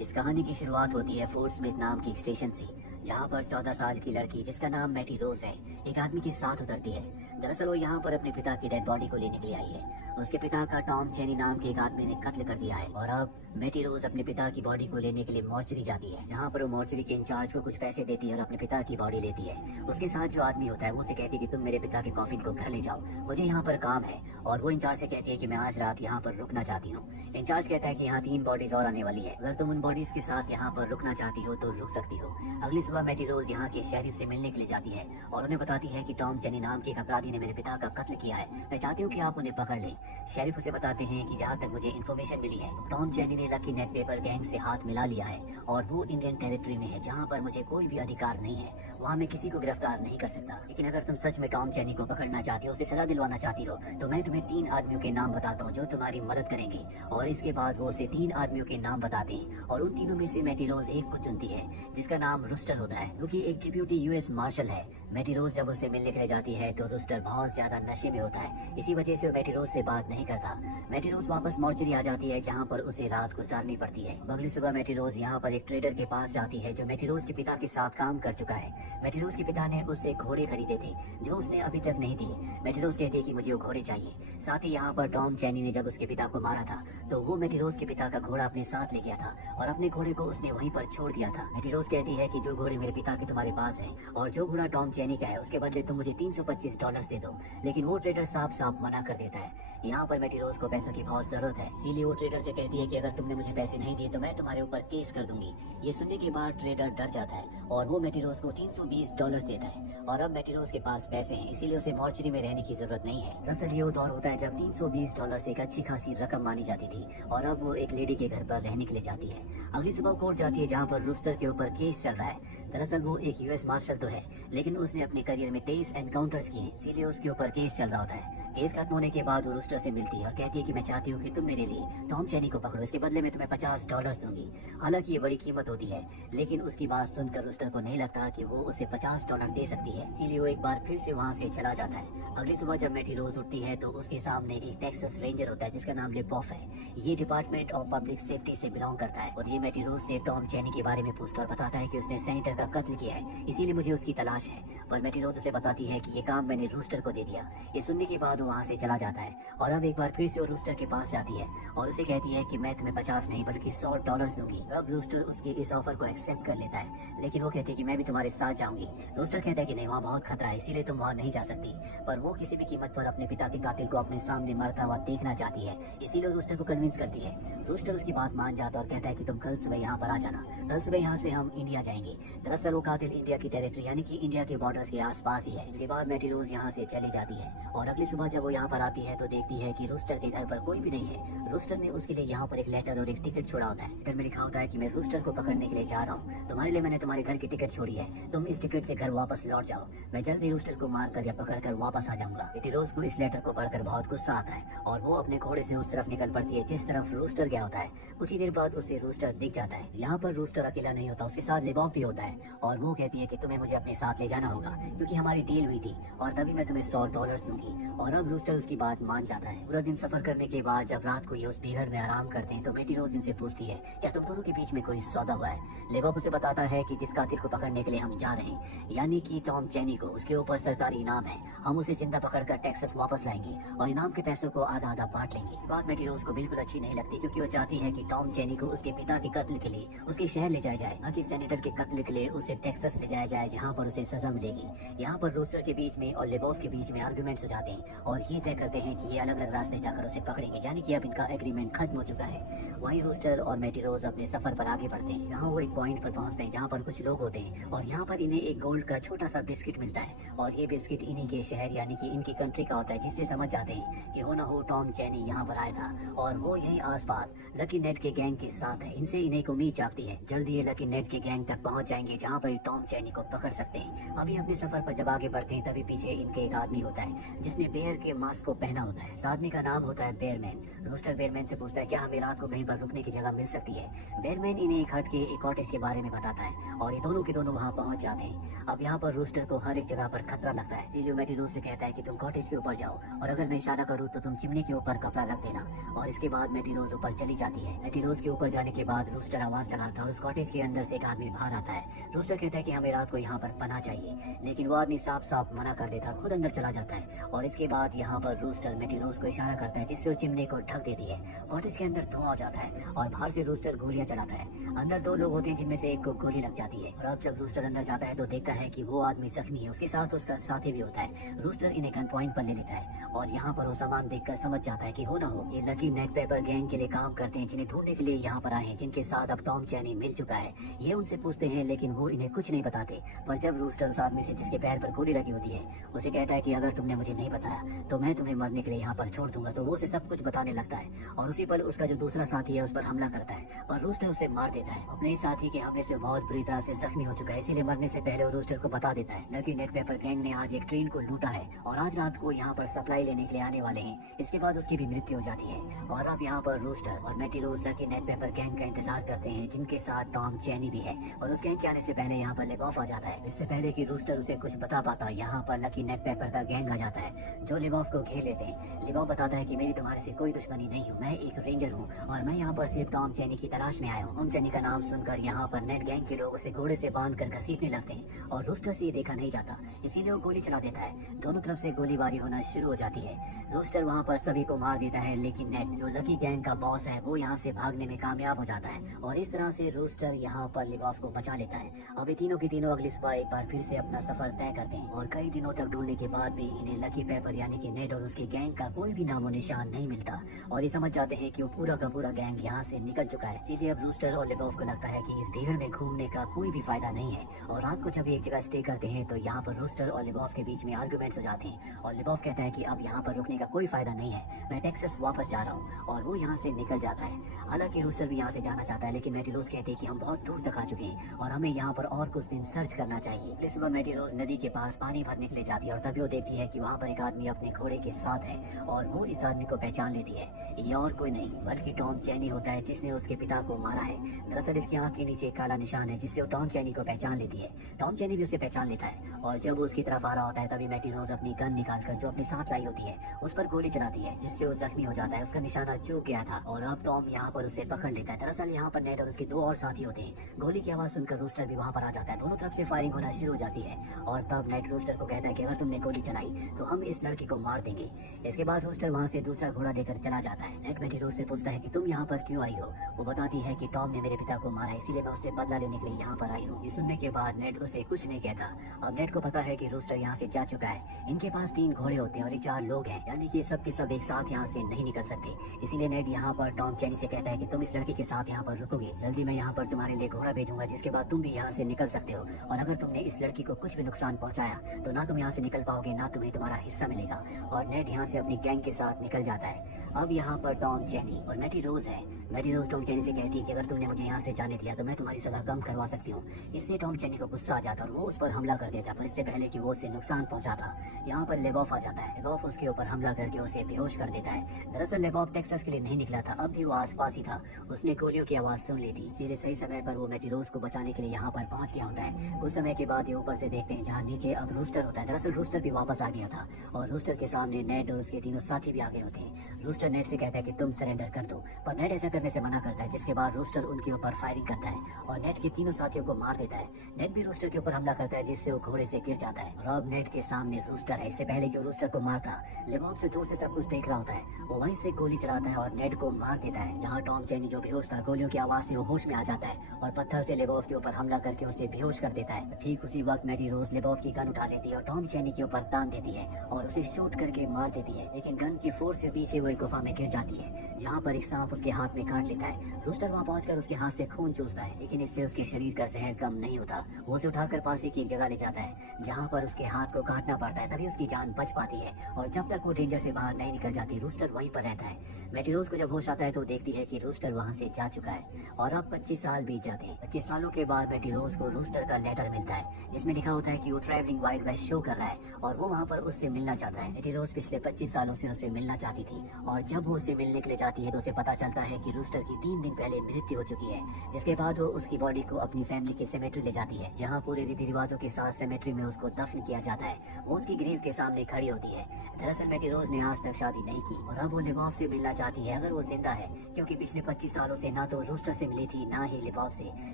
इस कहानी की शुरुआत होती है फोर्ट स्मिथ नाम की एक स्टेशन से, जहाँ पर 14 साल की लड़की जिसका नाम मैटी रोज है एक आदमी के साथ उतरती है। दरअसल वो यहाँ पर अपने पिता की डेड बॉडी को लेने के लिए आई है। उसके पिता का टॉम चेनी नाम के एक आदमी ने कत्ल कर दिया है और अब मैटी रोज अपने पिता की बॉडी को लेने के लिए मॉर्चरी जाती है। यहाँ पर वो मॉर्चरी के इंचार्ज को कुछ पैसे देती है और अपने पिता की बॉडी लेती है। उसके साथ जो आदमी होता है वो उसे कहती है कि तुम मेरे पिता के कॉफिन को घर ले जाओ, मुझे यहाँ पर काम है। और वो इंचार्ज से कहती है कि मैं आज रात यहाँ पर रुकना चाहती हूँ। इंचार्ज कहता है कि यहाँ 3 बॉडीज और आने वाली है, अगर तुम उन बॉडीज के साथ यहाँ पर रुकना चाहती हो तो रुक सकती हो। अगली सुबह मैटी रोज यहाँ के शेरिफ से मिलने के लिए जाती है और उन्हें बताती है कि टॉम चेनी नाम के एक अपराधी ने मेरे पिता का कत्ल किया है, मैं चाहती हूँ कि आप उन्हें पकड़ लें। शेरिफ उसे बताते हैं कि जहाँ तक मुझे इन्फॉर्मेशन मिली है टॉम चेनी ने लकी नेट पेपर गैंग से हाथ मिला लिया है और वो इंडियन टेरिटरी में है जहाँ पर मुझे कोई भी अधिकार नहीं है, वहाँ मैं किसी को गिरफ्तार नहीं कर सकता। लेकिन अगर तुम सच में टॉम चेनी को पकड़ना चाहती हो, उसे सजा दिलवाना चाहती हो, तो मैं तुम्हें 3 आदमियों के नाम बताता हूँ जो तुम्हारी मदद करेंगे। और इसके बाद वो उसे 3 आदमियों के नाम बताते हैं और उन तीनों में से मैटी रोज एक को चुनती है जिसका नाम रूस्टर होता है, क्योंकि एक डिप्यूटी यूएस मार्शल है। मैटी रोज जब उससे मिलने के लिए जाती है तो रूस्टर बहुत ज्यादा नशे में होता है, इसी वजह से वो मैटी रोज से बात नहीं करता। मैटी रोज वापस मॉर्चरी आ जाती है जहाँ पर उसे रात गुजारनी पड़ती है। अगली सुबह मैटी रोज यहाँ पर एक ट्रेडर के पास जाती है जो मैटी रोज के पिता के साथ काम कर चुका है। मैटी रोज के पिता ने उससे घोड़े खरीदे थे जो उसने अभी तक नहीं दिए। मैटी रोज कहती है कि मुझे वो घोड़े चाहिए। साथ ही यहाँ पर टॉम चेनी ने जब उसके पिता को मारा था तो वो मैटी रोज के पिता का घोड़ा अपने साथ ले गया था और अपने घोड़े को उसने वहीं पर छोड़ दिया था। मैटी रोज कहती है कि जो घोड़े मेरे पिता के तुम्हारे पास है और जो घोड़ा टॉम चेनी का है उसके बदले तुम मुझे $325 दे दो, लेकिन वो ट्रेडर साफ साफ मना कर देता है। यहाँ पर मैटी रोज को पैसों की बहुत जरूरत है, इसीलिए वो ट्रेडर से कहती है कि अगर तुमने मुझे पैसे नहीं दिए तो मैं तुम्हारे ऊपर केस कर दूंगी। ये सुनने के बाद ट्रेडर डर जाता है और वो मैटी रोज को $320 देता है और अब मैटी रोज के पास पैसे हैं, इसीलिए उसे मॉर्चरी में रहने की जरूरत नहीं है। दरअसल ये वो दौर होता है जब $320 एक अच्छी खासी रकम मानी जाती थी और अब वो एक लेडी के घर पर रहने के लिए जाती है। अगली सुबह कोर्ट जाती है जहाँ पर रूस्टर के ऊपर केस चल रहा है। दरअसल वो एक यूएस मार्शल तो है, लेकिन उसने अपने करियर में 23 एनकाउंटर्स किए, इसीलिए उसके ऊपर केस चल रहा होता है। केस खत्म होने के बाद वो रूस्टर से मिलती है और कहती है कि मैं चाहती हूँ कि तुम मेरे लिए टॉम चेनी को पकड़ो, इसके बदले में तुम्हें $50 दूंगी। हालांकि ये बड़ी कीमत होती है, लेकिन उसकी बात सुनकर रूस्टर को नहीं लगता कि वो उसे $50 दे सकती है, इसीलिए वो एक बार फिर से वहाँ से चला जाता है। अगली सुबह जब मैटी रोज उठती है तो उसके सामने एक टेक्सास रेंजर होता है जिसका नाम लिपॉफ है। ये डिपार्टमेंट ऑफ पब्लिक सेफ्टी से बिलोंग करता है और ये मैटी रोज से टॉम चेनी के बारे में पूछता और बताता है कि उसने सेनेटर का कत्ल किया है, इसीलिए मुझे उसकी तलाश है। पर मैटी रोज उसे बताती है कि ये काम मैंने रूस्टर को दे दिया। ये सुनने के बाद वो वहाँ से चला जाता है और अब एक बार फिर से वो रूस्टर के पास जाती है और उसे कहती है कि मैं तुम्हें 50 नहीं बल्कि $100 दूंगी। अब रूस्टर उसके इस ऑफर को एक्सेप्ट कर लेता है, लेकिन वो कहती है कि मैं भी तुम्हारे साथ जाऊंगी। रूस्टर कहता है कि नहीं, वहाँ बहुत खतरा है, इसीलिए तुम वहाँ नहीं जा सकती। पर वो किसी भी कीमत पर अपने पिता के कातिल को अपने सामने मरता हुआ देखना चाहती है, इसीलिए रूस्टर को कन्विंस करती है। रूस्टर उसकी बात मान जाता और कहता है कि तुम कल सुबह यहाँ पर आ जाना, कल सुबह यहाँ से हम इंडिया जाएंगे। दरअसल वो कातिल इंडिया की टेरिटरी यानी कि इंडिया के बॉर्डर्स के आसपास ही है। इसके बाद मैटी रोज यहाँ से चली जाती है और अगली सुबह जब वो यहाँ पर आती है तो देखती है कि रूस्टर के घर पर कोई भी नहीं है। रूस्टर ने उसके लिए यहाँ पर एक लेटर और एक टिकट छोड़ा होता है। लेटर में लिखा होता है कि मैं रूस्टर को पकड़ने के लिए जा रहा हूँ, तुम्हारे लिए मैंने तुम्हारे घर की टिकट छोड़ी है, तुम इस टिकट से घर वापस लौट जाओ, मैं जल्दी रूस्टर को मार कर या पकड़ कर वापस आ जाऊंगा। मैटी रोज को इस लेटर को पढ़कर बहुत गुस्सा आता है और वो अपने घोड़े से उस तरफ निकल पड़ती है जिस तरफ रूस्टर गया होता है। कुछ ही देर बाद उसे रूस्टर दिख जाता है। यहाँ पर रूस्टर अकेला नहीं होता, उसके साथ लिबॉफ भी होता है और वो कहती है कि तुम्हें मुझे अपने साथ ले जाना होगा क्योंकि हमारी डील हुई थी और तभी मैं तुम्हें $100 दूंगी। और अब रूस्टर उसकी बात मान जाता है। पूरा दिन सफर करने के बाद जब रात को ये उस भीड़ में आराम करते हैं तो मैटी रोज इनसे पूछती है क्या तुम दोनों के बीच में कोई सौदा हुआ है। लिबॉफ उसे बताता है कि जिस कातिल को पकड़ने के लिए हम जा रहे हैं यानी कि टॉम चेनी को, उसके ऊपर सरकारी इनाम है, हम उसे जिंदा पकड़कर टेक्सास वापस लाएंगे और इनाम के पैसों को आधा आधा बांट लेंगे। बात मैटी रोज को बिल्कुल अच्छी नहीं लगती क्योंकि वो चाहती है कि टॉम चेनी को उसके पिता के कत्ल के लिए उसके शहर ले जाया जाए, न कि सेनेटर के कत्ल के लिए उसे टेक्सास ले जाया जाए जहाँ पर उसे सजा मिलेगी। यहाँ पर रूस्टर के बीच में और लिबॉफ के बीच में आर्गुमेंट्स हो जाते हैं और ये तय करते हैं कि ये अलग अलग रास्ते जाकर उसे पकड़ेंगे, यानी कि अब इनका एग्रीमेंट खत्म हो चुका है। वहीं रूस्टर और मैटी रोज अपने सफर पर आगे बढ़ते हैं। यहाँ वो एक पॉइंट पर पहुँचते हैं जहाँ पर कुछ लोग होते हैं और यहाँ पर इन्हें एक गोल्ड का छोटा सा बिस्किट मिलता है और ये बिस्किट इन्हीं के शहर यानी कि इनकी कंट्री का होता है, जिससे समझ जाते हैं कि हो ना हो टॉम चेनी यहाँ पर आया था और वो यहीं आसपास लकी नेट के गैंग के साथ है। इनसे इन्हें को उम्मीद जागती है जल्दी ये लकी नेट के गैंग तक पहुँच जाएंगे जहाँ पर टॉम चेनी को पकड़ सकते हैं। अभी अपने सफर पर जब आगे बढ़ते हैं तभी पीछे इनके एक आदमी होता है जिसने बेयर के मास्क को पहना होता है। इस आदमी का नाम होता है बेयरमैन। रूस्टर बेयरमैन से पूछता है क्या हमें रात को कहीं पर रुकने की जगह मिल सकती है। बेयरमैन इन्हें एक हट के एक कॉटेज के बारे में बताता है और ये दोनों के दोनों वहाँ पहुँच जाते हैं। अब यहाँ पर रूस्टर को हर एक जगह पर खतरा लगता है, इसीलिए मैटी रोज से कहता है कि तुम कॉटेज के ऊपर जाओ और अगर मैं इशारा करूँ तो तुम चिमनी के ऊपर कपड़ा रख देना। और इसके बाद मैटी रोज ऊपर चली जाती है। मैटी रोज के ऊपर जाने के बाद रूस्टर आवाज लगाता है और उस कॉटेज के अंदर से एक आदमी बाहर आता है। रूस्टर कहता है कि हमें रात को यहाँ पर पनाह चाहिए, लेकिन वो आदमी साफ साफ मना कर देता, खुद अंदर चला जाता है। और इसके बाद यहाँ पर रूस्टर मैटी रोज को इशारा करता है जिससे वो चिमनी को ढक देती है। कॉटेज के अंदर धुआं हो जाता है और बाहर से रूस्टर गोलियां चलाता है। अंदर दो लोग होते हैं जिनमें से एक को गोली लग जाती है। और अब जब रूस्टर अंदर जाता है तो देखता है कि वो आदमी जख्मी है, उसके साथ उसका साथी भी होता है। रूस्टर इन्हें गन पॉइंट पर ले लेता है और यहाँ पर वो सामान देखकर समझ जाता है कि हो ना हो ये लकी नेट पेपर गैंग के लिए काम करते हैं, जिन्हें ढूंढने के लिए यहाँ पर आए हैं, जिनके साथ अब टॉम चैनी मिल चुका है। ये उनसे पूछते हैं लेकिन वो इन्हें कुछ नहीं बताते। पर जब रूस्टर उस आदमी से जिसके पैर पर गोली लगी होती है उसे कहता है कि अगर तुमने मुझे नहीं बताया तो मैं तुम्हें मरने के लिए यहाँ पर छोड़ दूंगा, तो वो उसे सब कुछ बताने लगता है। और उसी पर उसका जो दूसरा साथी है उस पर हमला करता है और रूस्टर उसे मार देता है। अपने साथी के हमले से बहुत बुरी तरह से जख्मी हो चुका है, इसीलिए मरने से पहले वो रूस्टर को बता देता है लकी नेट पेपर गैंग ने आज एक ट्रेन को लूटा है और आज रात को यहाँ पर सप्लाई लेने के लिए आने वाले हैं। इसके बाद उसकी भी मृत्यु हो जाती है। और अब यहाँ पर रूस्टर और मैटी रोज लकी नेट पेपर गैंग का इंतजार करते हैं, जिनके साथ टॉम चैनी भी है। और उस गैंग के आने से पहले यहाँ पर लेबॉफ आ जाता है। इससे पहले कि रूस्टर उसे कुछ बता पाता, यहाँ पर लकी नेट पेपर का गैंग आ जाता है जो लेबॉफ को घेर लेते हैं। लेबॉफ बताता है कि मेरी तुम्हारे से कोई दुश्मनी नहीं हूँ, मैं एक रेंजर हूँ और मैं यहाँ पर सिर्फ टॉम चैनी की तलाश में आया हूँ। टॉम चैनी का नाम सुनकर यहाँ पर नेट गैंग के लोग उसे घोड़े से बांध कर घसीटने लगते हैं और रूस्टर से ये देखा नहीं जाता, इसीलिए वो गोली चला देता है। दोनों तरफ से गोलीबारी होना शुरू हो जाती है। रूस्टर वहाँ पर सभी को मार देता है, लेकिन नेट जो लकी गैंग का बॉस है वो यहाँ से भागने में कामयाब हो जाता है और इस तरह से रूस्टर यहाँ पर लेबॉफ को बचा लेता है। अब ये तीनों की तीनों अगली सुबह एक बार फिर से अपना सफर तय करते हैं और कई दिनों तक ढूंढने के बाद भी इन्हें लकी पेपर यानी कि नेट और उसकी गैंग का कोई भी नामो निशान नहीं मिलता और ये समझ जाते हैं कि वो पूरा का पूरा गैंग यहाँ से निकल चुका है। इसीलिए अब रूस्टर और लेबॉफ को लगता है कि इस भीड़ में घूमने का कोई भी फायदा नहीं है। और रात को जब एक जगह स्टे करते हैं तो यहाँ पर रूस्टर और लेबॉफ के बीच में आर्गुमेंट्स हो जाते हैं और लेबॉफ कहता है कि अब यहाँ पर रुकने का कोई फायदा नहीं है, मैं टेक्सास वापस जा रहा हूँ। और वो यहाँ से निकल जाता है। हालांकि रूस्टर भी यहाँ से जाना चाहता है, लेकिन मैटी रोज कहते हैं कि हम बहुत दूर तक आ चुके हैं और हमें यहाँ पर और कुछ दिन सर्च करना चाहिए। अगली सुबह मैटी रोज नदी के पास पानी भरने के लिए जाती है और तभी वो देखती है कि वहाँ पर एक आदमी अपने घोड़े के साथ है और वो इस आदमी को पहचान लेती है। ये और कोई नहीं बल्कि टॉम चैनी होता है, जिसने उसके पिता को मारा है। दरअसल इसकी आंख के नीचे एक काला निशान है जिससे वो टॉम चैनी को पहचान लेती है। टॉम चैनी भी उसे पहचान लेता है और जब वो उसकी तरफ आ रहा होता है तभी मैटी रोज अपनी गन निकालकर जो अपने साथ लाई होती है उस पर गोली चलाती है, जिससे वो जख्मी हो जाता है। उसका निशाना चूक गया था और अब टॉम यहाँ पर उसे पकड़ लेता है। दरअसल यहाँ पर नेट और उसके दो और साथी होते हैं। गोली की आवाज सुनकर रूस्टर भी वहाँ पर आ जाता है। दोनों तरफ से फायरिंग होना शुरू हो जाती है और तब नेट रूस्टर को कहता है कि अगर तुमने गोली चलाई तो हम इस लड़के को मार देंगे। इसके बाद रूस्टर वहाँ से दूसरा घोड़ा लेकर चला जाता है। नेट मैटी रोज से पूछता है कि तुम यहाँ पर क्यों आई हो। वो बताती है कि टॉम ने मेरे पिता को मारा, इसीलिए मैं उससे बदला लेने के लिए यहाँ पर आई हूँ। ये सुनने के बाद नेट उसे कुछ नहीं कहता। अब नेट को पता है कि रूस्टर यहाँ से जा चुका है। इनके पास 3 घोड़े होते हैं और ये 4 लोग हैं, यानी कि सब के सब एक साथ यहाँ से नहीं निकल सकते। इसीलिए नेट यहाँ पर टॉम चैनी से कहता है कि तुम इस लड़की के साथ यहाँ पर रुकोगे, जल्दी मैं यहाँ पर तुम्हारे लिए घोड़ा भेजूंगा, जिसके बाद तुम भी यहाँ से निकल सकते हो। और अगर तुमने इस लड़की को कुछ भी नुकसान पहुँचाया तो ना तुम यहाँ से निकल पाओगे, ना तुम्हें तुम्हारा हिस्सा मिलेगा। और नेट यहाँ से अपनी गैंग के साथ निकल जाता है। अब यहाँ पर टॉम चैनी और मैटी रोज है। मैटी रोज टॉम चैनी से कहती है कि अगर तुमने मुझे यहाँ से जाने दिया तो मैं तुम्हारी सजा कम करवा सकती हूँ। इससे टॉम चैनी को गुस्सा आ जाता है और वो उस पर हमला कर देता है, पर इससे पहले कि वो उसे नुकसान पहुंचाता यहाँ पर लेबॉफ आ जाता है। लेबॉफ उसके ऊपर हमला करके उसे बेहोश कर देता है। दरअसल लेबॉफ टेक्सास के लिए नहीं निकला था, अब भी वो आसपास ही था। उसने गोलियों की आवाज सुन ली थी, इसीलिए सही समय पर वो मैटी रोज को बचाने के लिए यहाँ पर पहुंच गया होता है। कुछ समय के बाद ये ऊपर से देखते हैं जहाँ नीचे अब रूस्टर होता है। दरअसल रूस्टर भी वापस आ गया था और रूस्टर के सामने नेट और उसके तीनों साथी भी आ गए होते हैं। रूस्टर नेट से कहता है कि तुम सरेंडर कर दो, पर नेट ऐसा करने से मना करता है, जिसके बाद रूस्टर उनके ऊपर फायरिंग करता है और नेट के तीनों साथियों को मार देता है। नेट भी रूस्टर के ऊपर हमला करता है, जिससे वो घोड़े से गिर जाता है और अब नेट के सामने रूस्टर है। इससे पहले कि वो रूस्टर को मारता, लेबॉफ से दूर से सब कुछ देख रहा होता है। वो वहीं से गोली चलाता है और नेट को मार देता है। यहाँ टॉम चैनी जो बेहोश था, गोलियों की आवाज से वो होश में आ जाता है और पत्थर से लेबॉफ के ऊपर हमला करके उसे बेहोश कर देता है। ठीक उसी वक्त मैटी रोज लेबॉफ की गन उठा लेती है और टॉम चैनी के ऊपर तान देती है और उसे शूट करके मार देती है, लेकिन गन की फोर्स से पीछे वो एक गुफा में गिर जाती है, जहाँ पर एक सांप उसके हाथ में काट लेता है। रूस्टर वहाँ पहुंचकर उसके हाथ से खून चूसता है, लेकिन इससे उसके शरीर का जहर कम नहीं होता। वो उसे उठाकर पास ही की एक जगह ले जाता है, जहाँ पर उसके हाथ को काटना पड़ता है, तभी उसकी जान बच पाती है। और जब तक वो डेंजर से बाहर नहीं निकल जाती, रूस्टर वहीं पर रहता है। मैटी रोज को जब होश आता है तो देखती है कि रूस्टर वहाँ से जा चुका है और अब 25 साल बीत जाते हैं। 25 सालों के बाद मैटी रोज को रूस्टर का लेटर मिलता है, जिसमें लिखा होता है कि वो ट्रैवलिंग वाइल्ड वेस्ट शो कर रहा है और वो वहाँ पर उससे मिलना चाहता है। मैटी रोज पिछले 25 सालों से उससे मिलना चाहती थी, और जब वो उससे मिलने के लिए जाती है तो उसे पता चलता है कि रूस्टर की 3 दिन पहले मृत्यु हो चुकी है। जिसके बाद वो उसकी बॉडी को अपनी फैमिली के सेमेट्री ले जाती है, जहाँ पूरे रीति रिवाजों के साथ सेमेट्री में उसको दफन किया जाता है। वो उसकी ग्रेव के सामने खड़ी होती है। दरअसल मैटी रोज ने आज तक शादी नहीं की और अब वो लिबॉब से मिलना चाहती है, अगर वो जिंदा है, क्योंकि पिछले 25 सालों से ना तो रूस्टर से मिली थी ना ही लिबॉब से,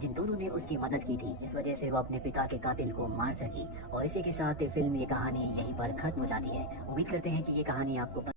जिन दोनों ने उसकी मदद की थी। इस वजह से वो अपने पिता के कातिल को मार सकी। और इसी के साथ फिल्म ये कहानी यहीं पर खत्म हो जाती है। उम्मीद करते हैं कि ये कहानी आपको